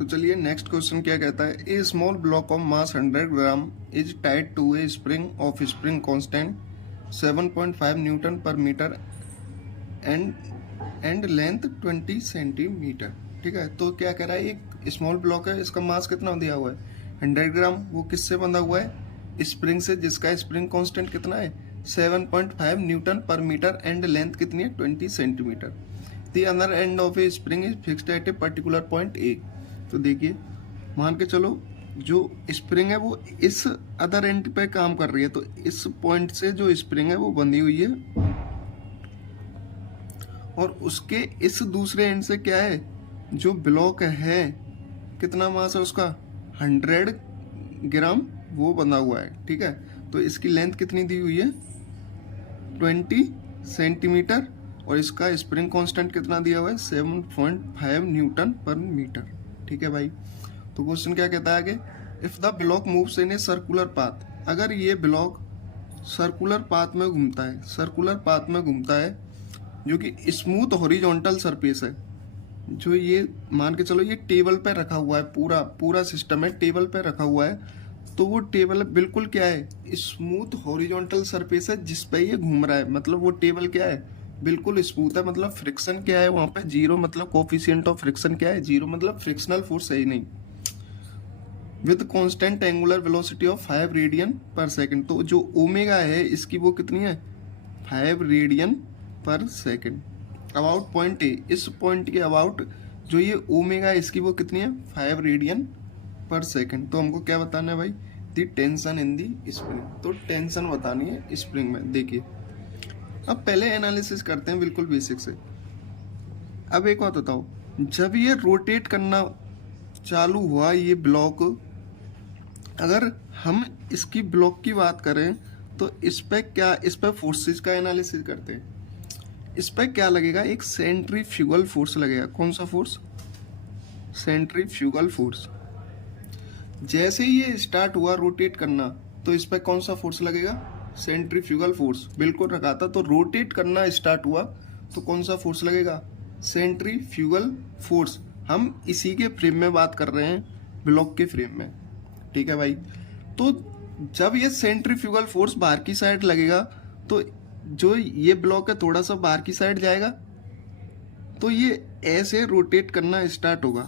तो चलिए next question क्या कहता है, a small block of mass 100 gram is tied to a spring of spring constant 7.5 newton per metre and length 20 centimetre. ठीक है, तो क्या कह रहा है, एक स्मॉल ब्लॉक है, इसका मास कितना दिया हुआ है 100 ग्राम, वो किससे बंधा हुआ है स्प्रिंग से, जिसका स्प्रिंग कांस्टेंट कितना है 7.5 newton per metre and length कितनी है 20 centimetre. The other end of A spring is fixed at a particular point A. तो देखिए मान के चलो जो स्प्रिंग है वो इस अदर एंड पे काम कर रही है, तो इस पॉइंट से जो स्प्रिंग है वो बंधी हुई है और उसके इस दूसरे एंड से क्या है जो ब्लॉक है, कितना मास है उसका 100 ग्राम, वो बंधा हुआ है। ठीक है, तो इसकी लेंथ कितनी दी हुई है 20 सेंटीमीटर और इसका स्प्रिंग कांस्टेंट कितना दिया हुआ है 7.5 न्यूटन पर मीटर। ठीक है भाई, तो क्वेश्चन क्या कहता है आगे, if the block moves in a circular path, अगर ये ब्लॉक सर्कुलर पाथ में घूमता है, सर्कुलर पाथ में घूमता है जो कि स्मूथ हॉरिजॉन्टल सरफेस है, जो ये मान के चलो ये टेबल पे रखा हुआ है, पूरा सिस्टम है टेबल पे रखा हुआ है, तो वो टेबल बिल्कुल क्या है स्मूथ हॉरिजॉन्टल सरफेस है जिस पे ये घूम रहा है, मतलब वो टेबल क्या है बिल्कुल स्मूथ है, मतलब फ्रिक्शन क्या है वहां पे 0, मतलब कोफिशिएंट ऑफ फ्रिक्शन क्या है 0, मतलब फ्रिक्शनल फोर्स है ही नहीं, with constant angular velocity of 5 radian पर सेकंड। तो जो ओमेगा है इसकी वो कितनी है 5 रेडियन पर सेकंड अबाउट पॉइंट ए, इस पॉइंट के अबाउट जो ये ओमेगा है इसकी वो कितनी है 5 रेडियन पर सेकंड। तो हमको क्या बताना है भाई, दी टेंशन इन दी स्प्रिंग, तो टेंशन बतानी है स्प्रिंग में। देखिए अब पहले एनालिसिस करते हैं बिल्कुल बेसिक से। अब एक बात बताओ, जब ये रोटेट करना चालू हुआ ये ब्लॉक, अगर हम इसकी ब्लॉक की बात करें तो इस पे फोर्सेस का एनालिसिस करते हैं। इस पे क्या लगेगा, एक सेंट्रीफ्यूगल फोर्स लगेगा। कौन सा फोर्स, सेंट्रीफ्यूगल फोर्स। जैसे ही ये स्टार्ट हुआ रोटेट करना तो इस पे कौन सा फोर्स लगेगा, सेंट्रीफ्यूगल फोर्स बिल्कुल रखा था, तो रोटेट करना स्टार्ट हुआ तो कौन सा फोर्स लगेगा, सेंट्रीफ्यूगल फोर्स। हम इसी के फ्रेम में बात कर रहे हैं, ब्लॉक के फ्रेम में। ठीक है भाई, तो जब ये सेंट्रीफ्यूगल फोर्स बाहर की साइड लगेगा तो जो ये ब्लॉक है थोड़ा सा बाहर की साइड जाएगा, तो ये ऐसे रोटेट करना स्टार्ट होगा,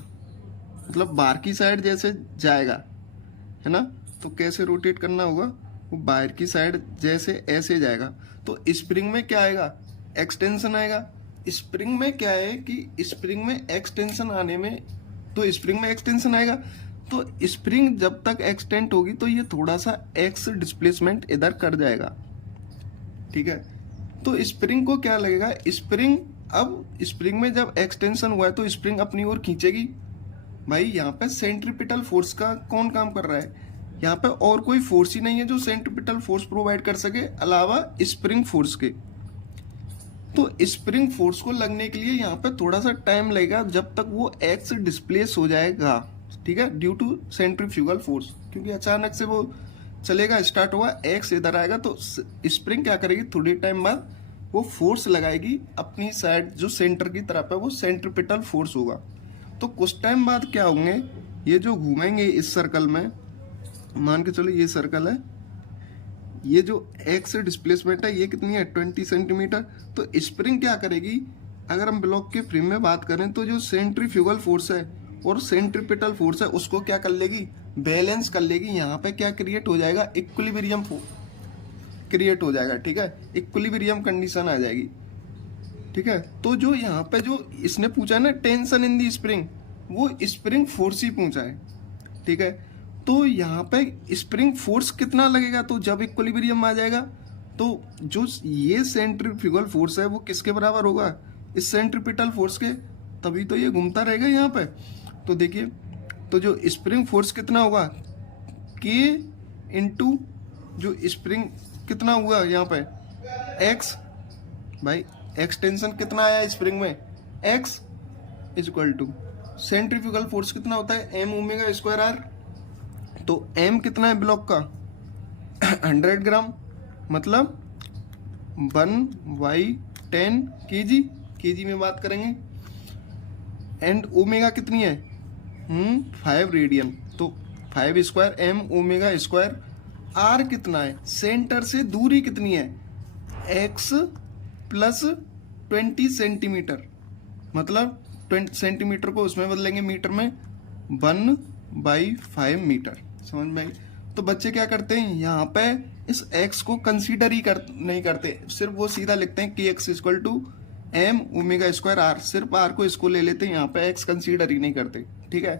मतलब बाहर की साइड जैसे जाएगा, है ना, तो कैसे रोटेट करना होगा, वो बाहर की साइड जैसे ऐसे जाएगा। तो स्प्रिंग में क्या आएगा, एक्सटेंशन आएगा। स्प्रिंग में क्या है कि स्प्रिंग में एक्सटेंशन आने में, तो स्प्रिंग में एक्सटेंशन आएगा, तो स्प्रिंग जब तक एक्सटेंड होगी तो ये थोड़ा सा एक्स डिस्प्लेसमेंट इधर कर जाएगा। ठीक है, तो स्प्रिंग को क्या लगेगा, स्प्रिंग अब स्प्रिंग में जब एक्सटेंशन हुआ है तो स्प्रिंग अपनी ओर खींचेगी। भाई यहाँ पे सेंट्रीपिटल फोर्स का कौन काम कर रहा है, यहाँ पे और कोई फोर्स ही नहीं है जो सेंट्रीपिटल फोर्स प्रोवाइड कर सके अलावा स्प्रिंग फोर्स के। तो स्प्रिंग फोर्स को लगने के लिए यहाँ पे थोड़ा सा टाइम लगेगा जब तक वो एक्स डिस्प्लेस हो जाएगा। ठीक है, ड्यू टू सेंट्रीफ्यूगल फोर्स, क्योंकि अचानक से वो चलेगा, स्टार्ट हुआ, एक्स इधर आएगा, तो स्प्रिंग क्या करेगी थोड़ी टाइम बाद वो फोर्स लगाएगी अपनी साइड जो सेंटर की तरफ है, वो सेंट्रीपिटल फोर्स होगा। तो कुछ टाइम बाद क्या होंगे, ये जो घूमेंगे इस सर्कल में, मान के चलो ये सर्कल है, ये जो एक्स डिस्प्लेसमेंट है ये कितनी है 20 सेंटीमीटर। तो स्प्रिंग क्या करेगी, अगर हम ब्लॉक के फ्रेम में बात करें तो जो सेंट्रीफ्यूगल फोर्स है और सेंट्रीपिटल फोर्स है उसको क्या कर लेगी, बैलेंस कर लेगी। यहाँ पे क्या क्रिएट हो जाएगा, इक्विलिब्रियम क्रिएट हो जाएगा। ठीक है, इक्विलिब्रियम कंडीशन आ जाएगी। ठीक है, तो जो यहाँ पे जो इसने पूछा है ना टेंशन इन दी स्प्रिंग, वो स्प्रिंग फोर्स ही पूछा है। ठीक है, तो यहाँ पे स्प्रिंग फोर्स कितना लगेगा, तो जब इक्विलिब्रियम आ जाएगा तो जो ये सेंट्रीफ्यूगल फोर्स है वो किसके बराबर होगा, इस सेंट्रीपिटल फोर्स के, तभी तो ये घूमता रहेगा यहाँ पे। तो देखिए, तो जो स्प्रिंग फोर्स कितना होगा, के इंटू जो स्प्रिंग कितना हुआ यहाँ पे एक्स, भाई एक्सटेंशन कितना आया स्प्रिंग में, x is equal to centrifugal force कितना होता है एम ओमेगा स्क्वायर आर। तो एम कितना है ब्लॉक का 100 ग्राम, मतलब 1/10 kg में बात करेंगे, एंड ओमेगा कितनी है 5 रेडियन। तो 5 square m omega square. R कितना है, सेंटर से दूरी कितनी है, x प्लस 20 सेंटीमीटर, मतलब 20 सेंटीमीटर को उसमें बदलेंगे मीटर में, 1/5 मीटर। समझ में आई? तो बच्चे क्या करते हैं, यहाँ पे इस x को कंसीडर ही नहीं करते, सिर्फ वो सीधा लिखते हैं कि x equal to m omega square r, सिर्फ r को इसको ले लेते हैं, यहाँ पे x कंसीडर ही नहीं करते। ठीक है,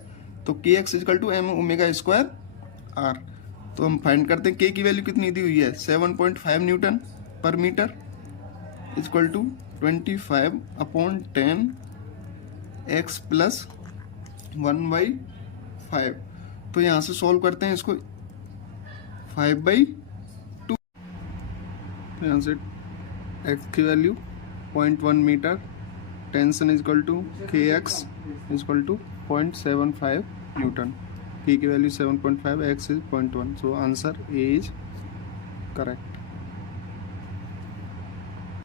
तो k x equal to m omega square r. तो हम फाइंड करते हैं, के की वैल्यू कितनी दी हुई है, 7.5 newton per metre equal to 25/10 x plus 1/5। तो यहाँ से सॉल्व करते हैं इसको, 5/2। तो यहाँ से x की value 0.1 metre, tension equal to K x equal to 0.75 newton, k की value 7.5, x is 0.1। So answer A is correct.